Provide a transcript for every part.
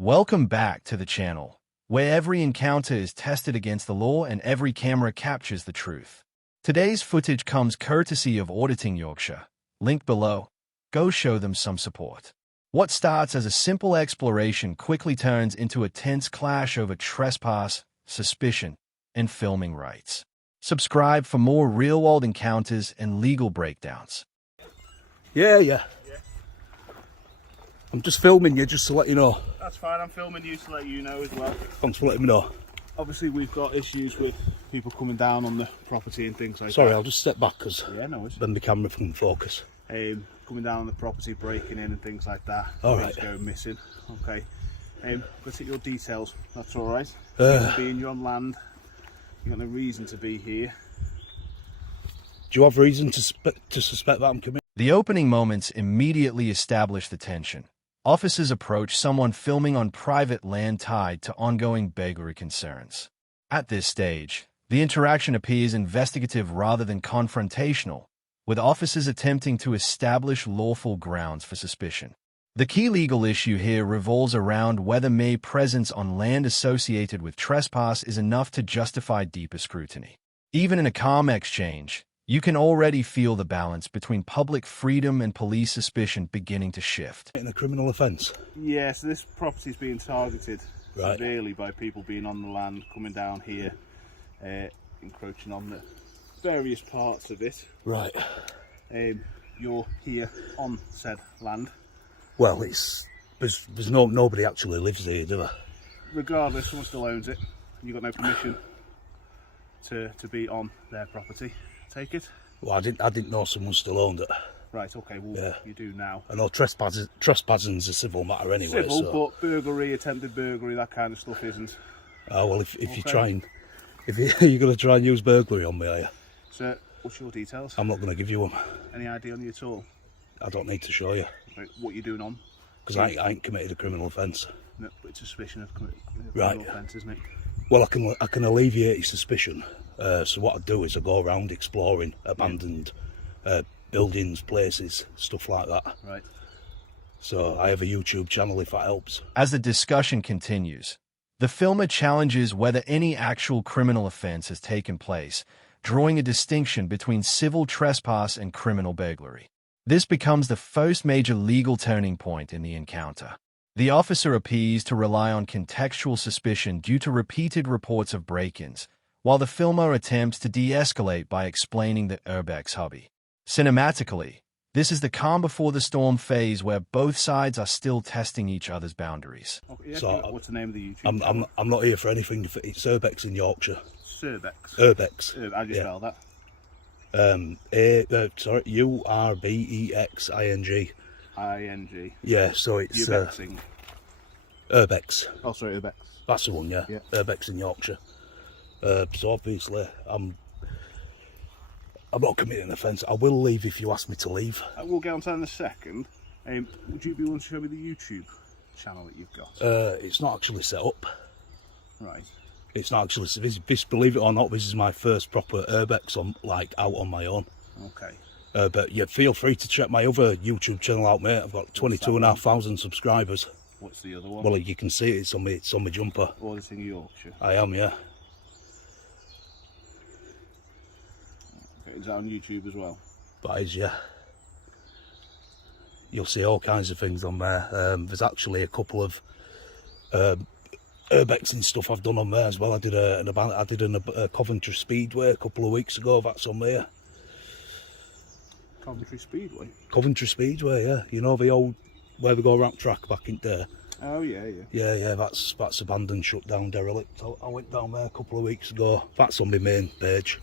Welcome back to the channel, where every encounter is tested against the law and every camera captures the truth. Today's footage comes courtesy of Auditing Yorkshire. Link below. Go show them some support. What starts as a simple exploration quickly turns into a tense clash over trespass, suspicion, and filming rights. Subscribe for more real-world encounters and legal breakdowns. Yeah. I'm just filming you just to let you know. That's fine, I'm filming you to let you know as well. Thanks for letting me know. Obviously we've got issues with people coming down on the property and things like that. Sorry, I'll just step back because then the camera can focus. Coming down on the property, breaking in and things like that. Alright. Going missing. Okay. Let's hit your details. That's alright. You're on land. You've got no reason to be here. Do you have reason to suspect that I'm committing? The opening moments immediately establish the tension. Officers approach someone filming on private land tied to ongoing burglary concerns. At this stage, the interaction appears investigative rather than confrontational, with officers attempting to establish lawful grounds for suspicion. The key legal issue here revolves around whether mere presence on land associated with trespass is enough to justify deeper scrutiny. Even in a calm exchange, you can already feel the balance between public freedom and police suspicion beginning to shift. In a criminal offence? Yeah, so this property is being targeted severely by people being on the land, coming down here, encroaching on the various parts of it. Right. You're here on said land. Well, there's nobody actually lives here, do they? Regardless, someone still owns it. You've got no permission to be on their property. Take it? Well, I didn't know someone still owned it. Right, okay, well, yeah. You do now. I know trespassing is a civil matter anyway. Civil, so. But burglary, attempted burglary, that kind of stuff isn't. Oh, well, if you're going to try and use burglary on me, are you? Sir, what's your details? I'm not going to give you them. Any ID on you at all? I don't need to show you. Right, what you doing on? Because I ain't committed a criminal offence. No, but it's a suspicion of criminal offence, isn't it? Well, I can alleviate your suspicion. So what I do is I go around exploring abandoned buildings, places, stuff like that. Right. So I have a YouTube channel if that helps. As the discussion continues, the filmer challenges whether any actual criminal offense has taken place, drawing a distinction between civil trespass and criminal burglary. This becomes the first major legal turning point in the encounter. The officer appears to rely on contextual suspicion due to repeated reports of break-ins, while the filmer attempts to de-escalate by explaining the urbex hobby. Cinematically, this is the calm before the storm phase where both sides are still testing each other's boundaries. Okay, yeah, so what's the name of the YouTube channel? I'm not here for anything. It's urbex in Yorkshire. Urbex. Urbex. How do you spell that? Urbexing. ING. Yeah, so it's Urbexing. Urbex. Oh, sorry, Urbex. That's the one, yeah. Urbex in Yorkshire. So obviously, I'm not committing an offence. I will leave if you ask me to leave. We'll get on to that in a second. Would you be willing to show me the YouTube channel that you've got? It's not actually set up. Right. It's not actually. This, believe it or not, this is my first proper urbex out on my own. Okay. But yeah, feel free to check my other YouTube channel out, mate. I've got 22,500 subscribers. What's the other one? Well, you can see it's on my jumper. Auditing Yorkshire. I am, yeah. Okay, is that on YouTube as well? That is, yeah. You'll see all kinds of things on there. There's actually a couple of urbex and stuff I've done on there as well. I did a Coventry Speedway a couple of weeks ago. That's on there. Coventry Speedway? Coventry Speedway, yeah. You know the old where they go around track back in there. Oh yeah. Yeah. That's abandoned, shut down, derelict. I went down there a couple of weeks ago. That's on my main page.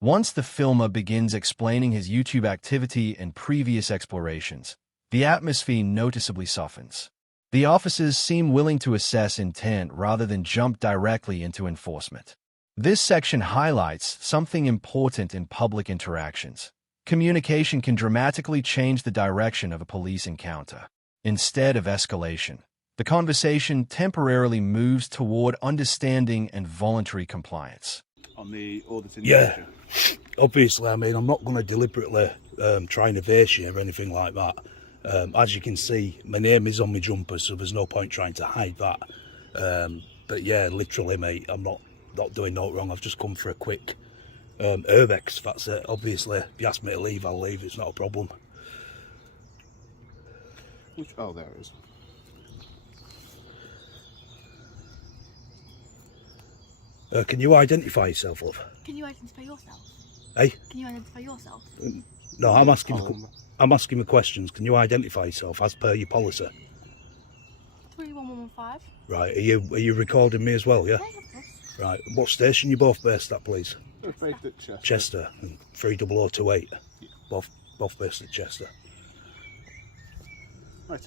Once the filmer begins explaining his YouTube activity and previous explorations, the atmosphere noticeably softens. The officers seem willing to assess intent rather than jump directly into enforcement. This section highlights something important in public interactions. Communication can dramatically change the direction of a police encounter. Instead of escalation, the conversation temporarily moves toward understanding and voluntary compliance. On the auditing. Yeah, obviously, I mean, I'm not going to deliberately try and evade you or anything like that. As you can see, my name is on my jumper, so there's no point trying to hide that. But yeah, literally, mate, I'm not doing no wrong. I've just come for a quick urbex, that's it. Obviously, if you ask me to leave, I'll leave. It's not a problem. Oh, there it is. Can you identify yourself, love? Can you identify yourself? Hey? Can you identify yourself? No, I'm asking the questions. Can you identify yourself as per your policy? 31115. Right. Are you recording me as well? Yeah. Yeah, of course. Right. What station you both based at, please? We're based at Chester. Chester and 30028. Yeah. Both based at Chester. Right.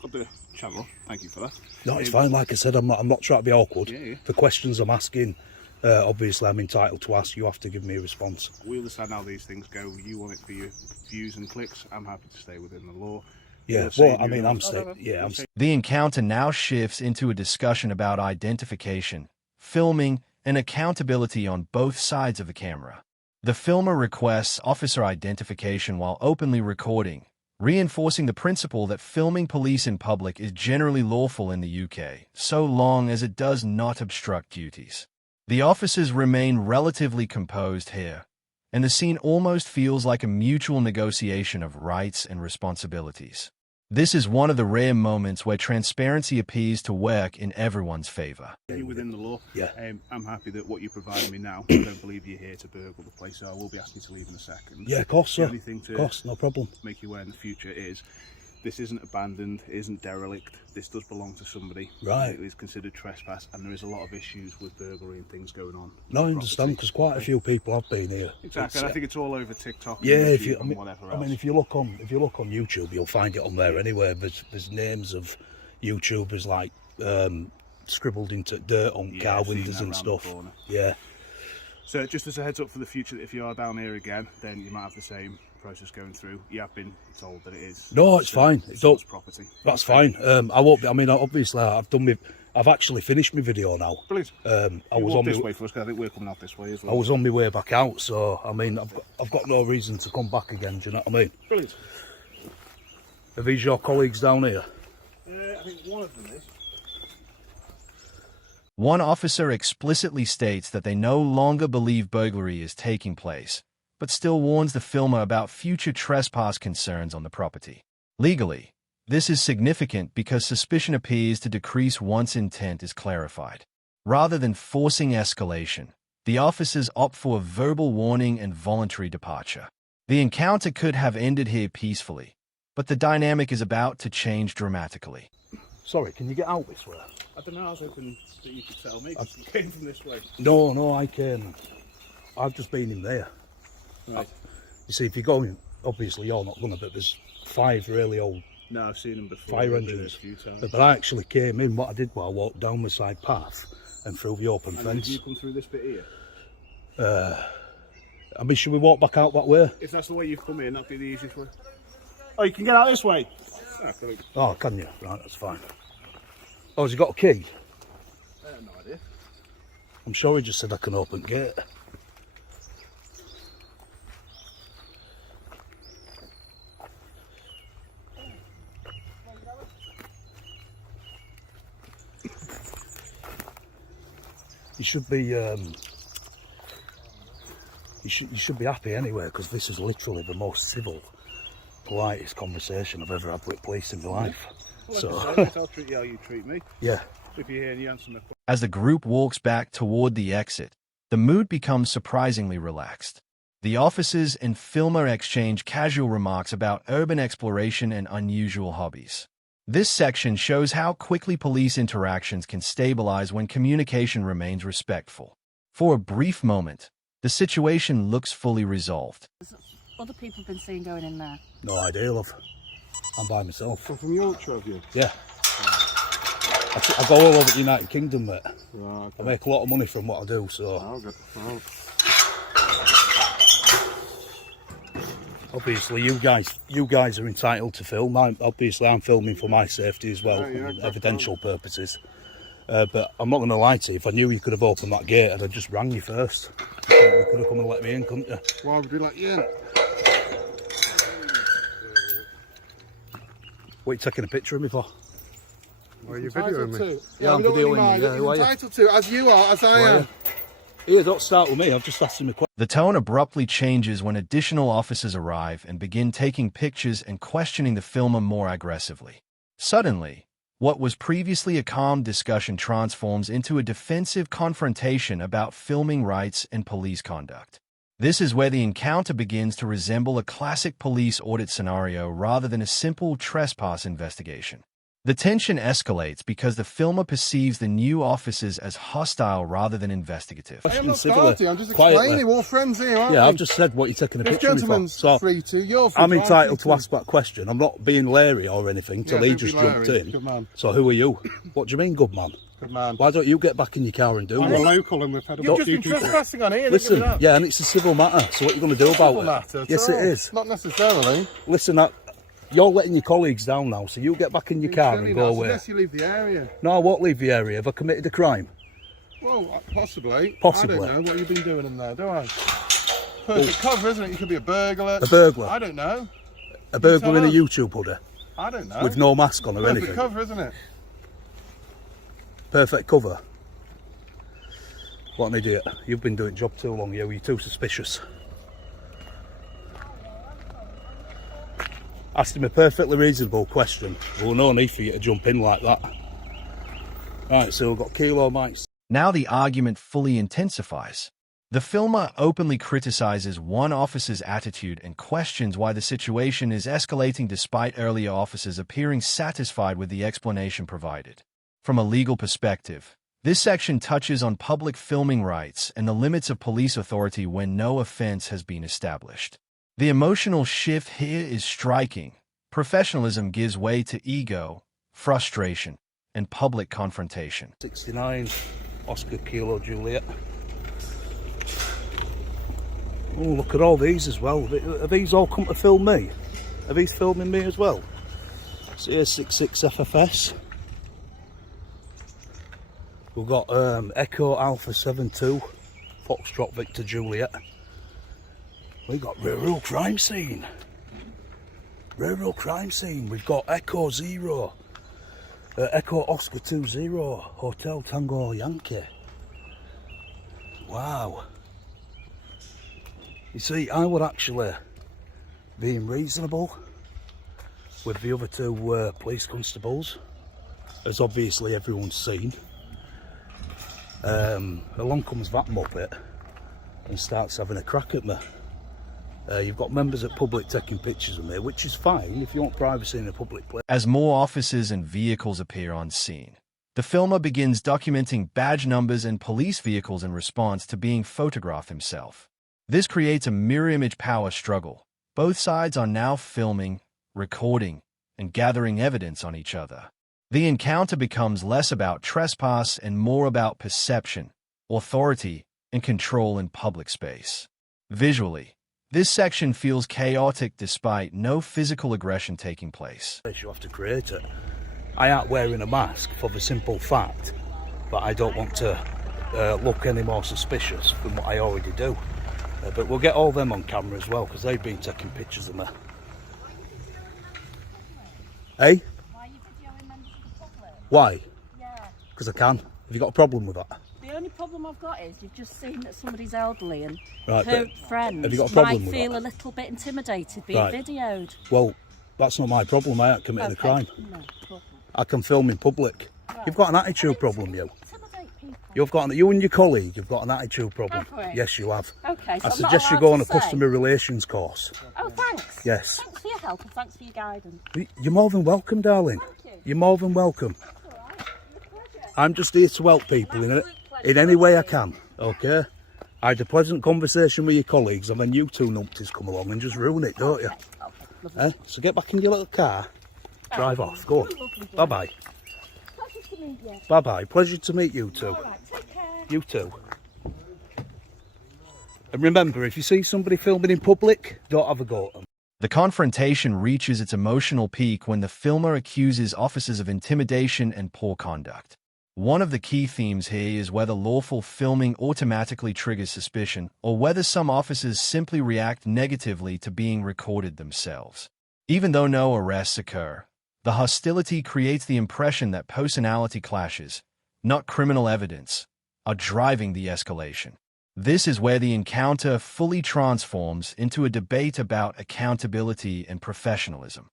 Got the channel. Thank you for that. No, it's fine. Like I said, I'm not trying to be awkward. Yeah. The questions I'm asking, obviously I'm entitled to ask. You have to give me a response. We understand how these things go. You want it for your views and clicks. I'm happy to stay within the law. Yeah, well, I mean, I'm staying. Yeah, I'm. The encounter now shifts into a discussion about identification, filming, and accountability on both sides of the camera. The filmer requests officer identification while openly recording, reinforcing the principle that filming police in public is generally lawful in the UK, so long as it does not obstruct duties. The officers remain relatively composed here, and the scene almost feels like a mutual negotiation of rights and responsibilities. This is one of the rare moments where transparency appears to work in everyone's favour. You're within the law. Yeah. I'm happy that what you provided me now, I don't believe you're here to burgle the place, so I will be asking you to leave in a second. Yeah, of course, sir. The only thing to of course, no problem. make you aware in the future is this isn't abandoned, it isn't derelict. This does belong to somebody. Right. It is considered trespass, and there is a lot of issues with burglary and things going on. No, I understand, because quite a few people have been here. Exactly, and I think it's all over TikTok. Yeah, and if you, and whatever else. I mean, if you look on YouTube, you'll find it on there anyway. There's names of YouTubers like scribbled into dirt on car windows and stuff. Yeah. So just as a heads up for the future, that if you are down here again, then you might have the same process going through. You have been told that it is. No, it's fine. It's property. That's fine. I won't. I mean, obviously, I've actually finished my video now. Brilliant. I was on this way for us, because I think we're coming out this way as well. I was on my way back out, so I mean, I've got no reason to come back again. Do you know what I mean? Brilliant. Are these your colleagues down here? I think one of them is. One officer explicitly states that they no longer believe burglary is taking place, but still warns the filmer about future trespass concerns on the property. Legally, this is significant because suspicion appears to decrease once intent is clarified. Rather than forcing escalation, the officers opt for a verbal warning and voluntary departure. The encounter could have ended here peacefully, but the dynamic is about to change dramatically. Sorry, can you get out this way? I don't know, I was hoping that you could tell me, because you came from this way. No, I came. I've just been in there. Right. You see, if you're going, obviously you're not going to, but there's 5 really old No, I've seen them before. fire engines. A few times. But I actually came in. What I did was I walked down the side path and through the open And fence. did you come through this bit here? I mean, should we walk back out that way? If that's the way you've come in, that'd be the easiest way. Oh, you can get out this way. Oh, can you? Right, that's fine. Oh, has he got a key? No idea. I'm sure he just said I can open gate. You should be you should be happy anyway, because this is literally the most civil, politest conversation I've ever had with police in my life. Well, So I'll treat you how you treat me. yeah. If you're here and you answer my question. As the group walks back toward the exit, the mood becomes surprisingly relaxed. The officers and filmer exchange casual remarks about urban exploration and unusual hobbies. This section shows how quickly police interactions can stabilize when communication remains respectful. For a brief moment, the situation looks fully resolved. Other people have been seen going in there. No idea, love. I'm by myself. From Yorkshire, have you? Yeah. I go all over the United Kingdom, mate. Right, okay. I make a lot of money from what I do, so Oh, good. Oh. obviously you guys are entitled to film. Obviously I'm filming for my safety as well, Yeah, and yeah, evidential purposes. But I'm not going to lie to you, if I knew you could have opened that gate, I'd have just rang you first. You could have come and let me in, couldn't you? Why would you like, yeah? What are you taking a picture of me for? Why are you videoing me? Yeah, I'm videoing you. Yeah, who are you? Entitled to, as you are, as I am. Here, don't start with me. I've just asked him a question. The tone abruptly changes when additional officers arrive and begin taking pictures and questioning the filmer more aggressively. Suddenly, what was previously a calm discussion transforms into a defensive confrontation about filming rights and police conduct. This is where the encounter begins to resemble a classic police audit scenario rather than a simple trespass investigation. The tension escalates because the filmer perceives the new officers as hostile rather than investigative. I am not starting, I'm just explaining, we're all friends here, aren't we? Yeah, I've just said what you're taking a picture of me for. So free to, you're free I'm to, entitled to ask that question. I'm not being leery or anything till he just jumped in. Good man. So who are you? What do you mean, good man? Good man. Why don't you get back in your car and do I'm it? a local and we've had a You've just been trespassing on here. Listen, yeah, and it's a civil matter, so what are you going to do about it? matter, Yes, it is. Not necessarily. Listen, you're letting your colleagues down now, so you get back in your car and go away. Unless you leave the area. No, I won't leave the area. Have I committed a crime? Well, possibly. Possibly. I don't know what you've been doing in there, do I? Perfect cover, isn't it? You could be a burglar. A burglar? I don't know. A burglar in a YouTube hoodie? I don't know. With no mask on or Perfect anything? cover, isn't it? Perfect cover? What an idiot. You've been doing job too long, you're too suspicious. Asked him a perfectly reasonable question. Well, no need for you to jump in like that. Right, so we've got kilo mics. Now the argument fully intensifies. The filmer openly criticizes one officer's attitude and questions why the situation is escalating despite earlier officers appearing satisfied with the explanation provided. From a legal perspective, this section touches on public filming rights and the limits of police authority when no offense has been established. The emotional shift here is striking. Professionalism gives way to ego, frustration, and public confrontation. 69, Oscar Kilo Juliet. Oh, look at all these as well. Have these all come to film me? Are these filming me as well? So here's 66 FFS. We've got Echo Alpha 72, Foxtrot Victor Juliet. We've got rural crime scene. Rural crime scene. We've got Echo Zero. Echo Oscar 20, Hotel Tango Yankee. Wow. You see, I would actually being reasonable with the other two police constables, as obviously everyone's seen. Along comes that muppet and starts having a crack at me. You've got members of public taking pictures of me, which is fine if you want privacy in a public place. As more officers and vehicles appear on scene, the filmer begins documenting badge numbers and police vehicles in response to being photographed himself. This creates a mirror image power struggle. Both sides are now filming, recording, and gathering evidence on each other. The encounter becomes less about trespass and more about perception, authority, and control in public space. Visually, this section feels chaotic despite no physical aggression taking place. You have to create it. I aren't wearing a mask for the simple fact that I don't want to look any more suspicious than what I already do. But we'll get all them on camera as well because they've been taking pictures of me. Hey? Why are you videoing members of the public? Why? Yeah. Because I can. Have you got a problem with that? The only problem I've got is you've just seen that somebody's elderly and Right, her but friends have you got a problem might with feel that? a little bit intimidated being Right. videoed. Well, that's not my problem. I ain't committing a crime. No, problem. I can film in public. You've got an attitude problem, you. Intimidate people. You and your colleague, you've got an attitude problem. Have we? Yes, you have. Okay, so I I'm not suggest you allowed go to on a say. customer relations course. Oh, thanks. Yes. Thanks for your help and thanks for your guidance. You're more than welcome, darling. Thank you. You're more than welcome. That's all right. It's a pleasure. I'm just here to help people in any way I can, okay? I had a pleasant conversation with your colleagues and then you two numpties come along and just ruin it, don't you? Okay, lovely. So get back in your little car, drive off, go on. Bye-bye. Pleasure to meet you. Bye-bye. Pleasure to meet you too. All right, take care. You too. And remember, if you see somebody filming in public, don't have a go at them. The confrontation reaches its emotional peak when the filmer accuses officers of intimidation and poor conduct. One of the key themes here is whether lawful filming automatically triggers suspicion or whether some officers simply react negatively to being recorded themselves. Even though no arrests occur, The hostility creates the impression that personality clashes, not criminal evidence, are driving the escalation. This is where the encounter fully transforms into a debate about accountability and professionalism.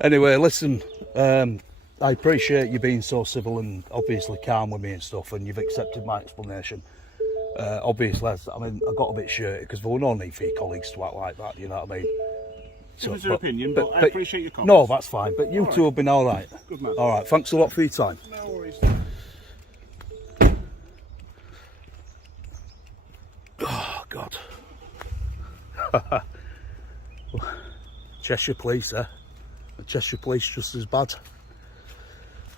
Anyway, listen, I appreciate you being so civil and obviously calm with me and stuff, and you've accepted my explanation. Obviously, I mean, I got a bit shirty because there were no need for your colleagues to act like that, you know what I mean? So, it was your opinion, but I appreciate your comments. No, that's fine, but you two have been all right. Good man. All right, thanks a lot for your time. No worries. Oh, God. Cheshire Police, eh? The Cheshire Police just as bad.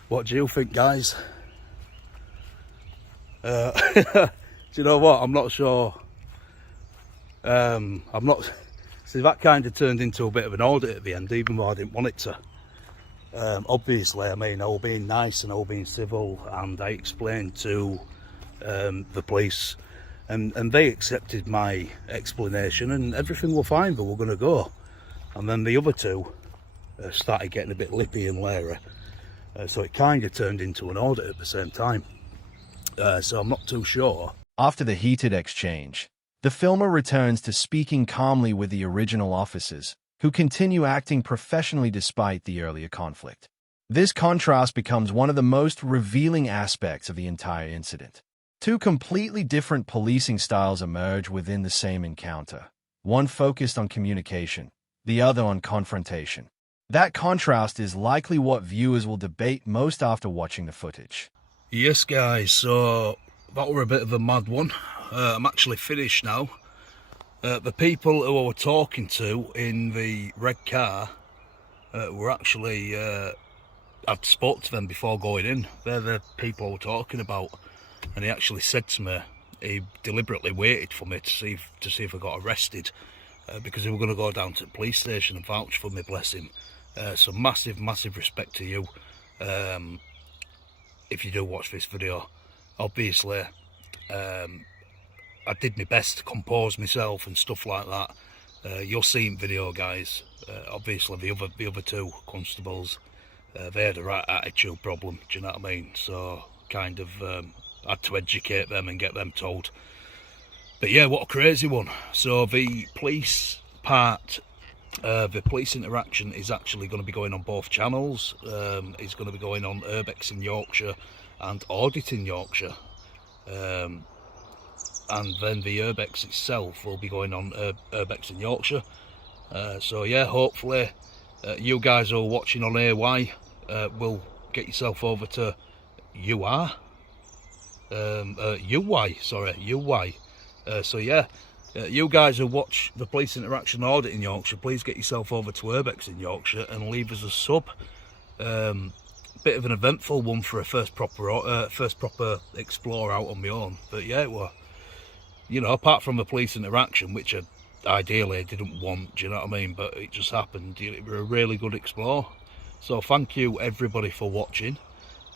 What do you think, guys? Do you know what? I'm not sure. I'm not. See, that kind of turned into a bit of an audit at the end, even though I didn't want it to. Obviously, I mean, I was being nice and I was being civil, and I explained to the police, and they accepted my explanation, and everything was fine, but we're going to go. And then the other two started getting a bit lippy and leery, so it kind of turned into an audit at the same time. So I'm not too sure. After the heated exchange, the filmer returns to speaking calmly with the original officers, who continue acting professionally despite the earlier conflict. This contrast becomes one of the most revealing aspects of the entire incident. Two completely different policing styles emerge within the same encounter, one focused on communication, the other on confrontation. That contrast is likely what viewers will debate most after watching the footage. Yes, guys, so that were a bit of a mad one. I'm actually finished now. The people who I were talking to in the red car were actually, I'd spoke to them before going in. They're the people I were talking about, and he actually said to me, he deliberately waited for me to see if I got arrested, because he were going to go down to the police station and vouch for me, bless him. So massive respect to you. If you do watch this video, obviously I did my best to compose myself and stuff like that. You'll see in video, guys. Obviously the other two constables, they had a right attitude problem, do you know what I mean? So kind of had to educate them and get them told. But yeah, what a crazy one. So the police part, the police interaction is actually going to be going on both channels. It's going to be going on Urbex in Yorkshire and Audit in Yorkshire. And then the Urbex itself will be going on Urbex in Yorkshire. So yeah, hopefully you guys who are watching on AY will get yourself over to UY. So yeah, you guys who watch the police interaction audit in Yorkshire, please get yourself over to Urbex in Yorkshire and leave us a sub. Bit of an eventful one for a first proper explore out on my own. But yeah, it was, you know, apart from the police interaction, which I ideally didn't want, do you know what I mean? But it just happened. It was a really good explore. So thank you everybody for watching.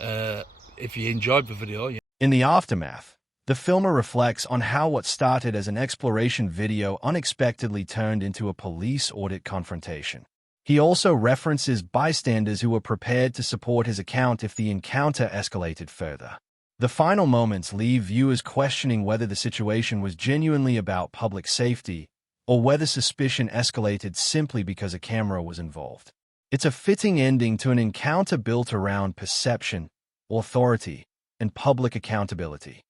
If you enjoyed the video. In the aftermath, the filmer reflects on how what started as an exploration video unexpectedly turned into a police audit confrontation. He also references bystanders who were prepared to support his account if the encounter escalated further. The final moments leave viewers questioning whether the situation was genuinely about public safety or whether suspicion escalated simply because a camera was involved. It's a fitting ending to an encounter built around perception, authority, and public accountability.